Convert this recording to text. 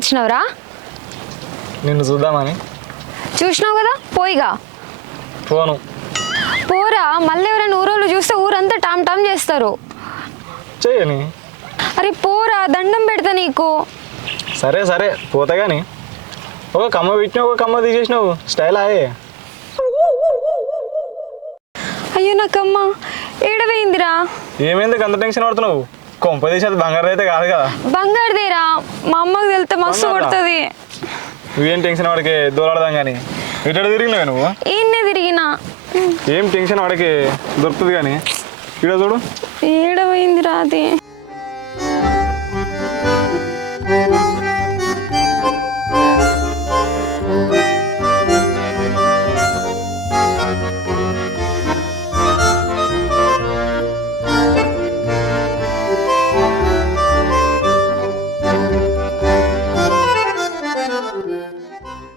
వచ్చినవరా? నిన్ను చూద్దామని. చూసినావు కదా, పోయిగా. పోను. పోరా, మళ్ళీ ఎవరైనా ఊరోళ్ళు చూస్తే ఊరంతా టామ్ టామ్ చేస్తారు. చెయ్యని. అరే పోరా, దండం పెడతా నీకు. సరే సరే పోతా కానీ ఒక కమ్మ పెట్టినావు, ఒక కమ్మ తీసేసినావు. స్టైల్ ఆయే. అయ్యో నాకమ్మ ఏడవైందిరా. ఏమైంది అంత టెన్షన్ పడుతున్నావు? కొంప తీసేది బంగారు అయితే కాదు కదా. బంగారుదేరా, మా అమ్మకి వెళ్తే మస్తు కొడుతుంది. నువ్వేం టెన్షన్ వాడికి దూరాడదాం కానీ ఇటు తిరిగినావు నువ్వు. ఈయన్నే తిరిగినా. ఏం టెన్షన్ వాడికి దొరుకుతుంది కానీ ఇక్కడ చూడు. ఏడవైందిరా అది.